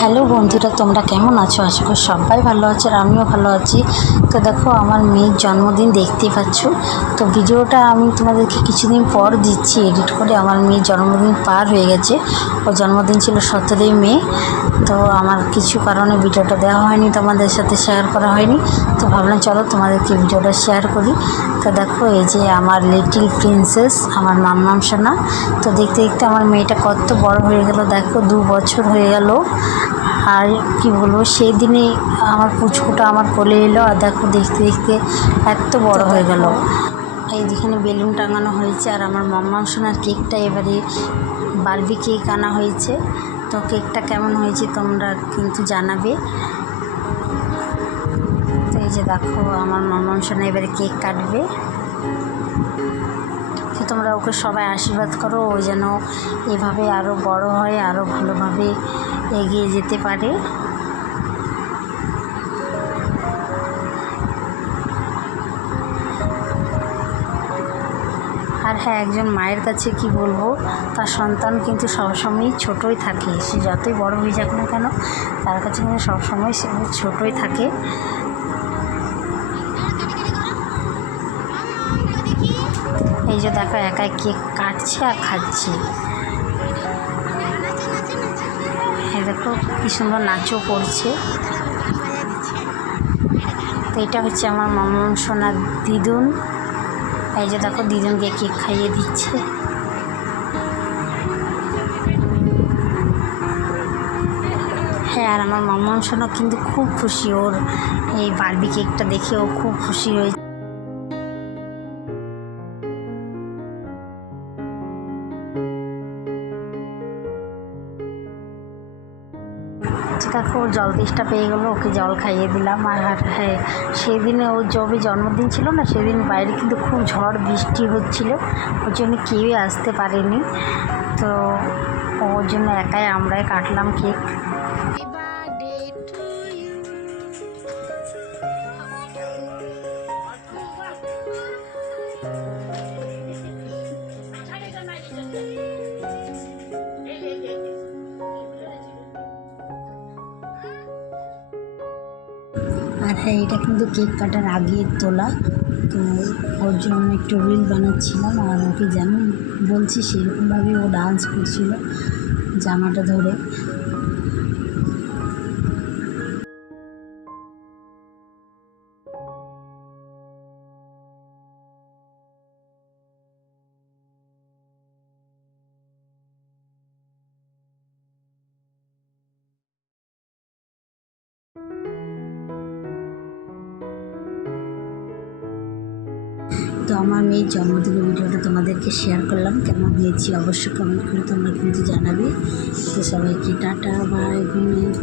Hello বন্ধুরা, তোমরা কেমন আছো? আশা করি সবাই ভালো আছে আর আমিও ভালো আছি। তো দেখো, আমার মেয়ের জন্মদিন দেখতেই পাচ্ছ। তো ভিডিওটা আমি তোমাদেরকে কিছুদিন পর দিচ্ছি, এডিট করে আমার মেয়ের জন্মদিন পার হয়ে গেছে। ওর জন্মদিন ছিল সতেরোই মে, তো আমার কিছু কারণে ভিডিওটা দেওয়া হয়নি, তোমাদের সাথে শেয়ার করা হয়নি। তো ভাবলাম, চলো তোমাদেরকে ভিডিওটা শেয়ার করি। তো দেখো, এই যে আমার লিটিল প্রিন্সেস আমার মাম্মাম সোনা। তো দেখতে দেখতে আমার মেয়েটা কত বড় হয়ে গেল, দেখো, দু বছর হয়ে গেল। আর কি বলব সেই দিনে আমার পুচকুটা আমার কোলে এলো আর দেখো দেখতে দেখতে এত বড় হয়ে গেল। এই যেখানে বেলুন টাঙানো হয়েছে আর আমার মাম্মাম কেকটা এবারে বারবি কেক আনা হয়েছে। তো কেকটা কেমন হয়েছে তোমরা কিন্তু জানাবে। তো এই যে দেখো, আমার মাম্মাম সোনা এবারে কেক কাটবে। তোমরা ওকে সবাই আশীর্বাদ করো, ও যেন এভাবে আরও বড় হয় আরও ভালোভাবে এগিয়ে যেতে পারে। আর হ্যাঁ একজন মায়ের কাছে কি বলব, তার সন্তান কিন্তু সবসময়ই ছোটোই থাকে। সে যতই বড় হয়ে যাক না কেন, তার কাছে কিন্তু সবসময় সে ছোটোই থাকে। এই যে দেখো, একাই কেক কাটছে আর খাচ্ছে। এই দেখো, কি সুন্দর নাচও করছে। তো এটা হচ্ছে আমার মামন সোনার দিদুন। এই যে দেখো, দিদুনকে কেক খাইয়ে দিচ্ছে। হ্যাঁ আর আমার মামন সোনা কিন্তু খুব খুশি। ওর এই বার্বি কেকটা দেখে ও খুব খুশি হয়েছে। দেখো ওর জল তেষ্টা পেয়ে গেলো, ওকে জল খাইয়ে দিলাম। আর হ্যাঁ সেদিনে ওর জবে জন্মদিন ছিল না, সেদিন বাইরে কিন্তু খুব ঝড় বৃষ্টি হচ্ছিল। ওর জন্য কেউই আসতে পারেনি। তো ওর জন্য একাই আমরাই কাটলাম কেক। আর হ্যাঁ এটা কিন্তু কেক কাটার আগে তোলা। তো ওর জন্য একটু রিল বানাচ্ছিলাম আর ওকে যেমন বলছি সেরকমভাবে ও ডান্স করছিল জামাটা ধরে। তো আমার মেয়ের জন্মদিনের ভিডিওটা তোমাদেরকে শেয়ার করলাম। কেমন হয়েছি অবশ্যই কমেন্ট করে তোমরা কিন্তু জানাবে। তো সবাইকে টাটা বাই গুড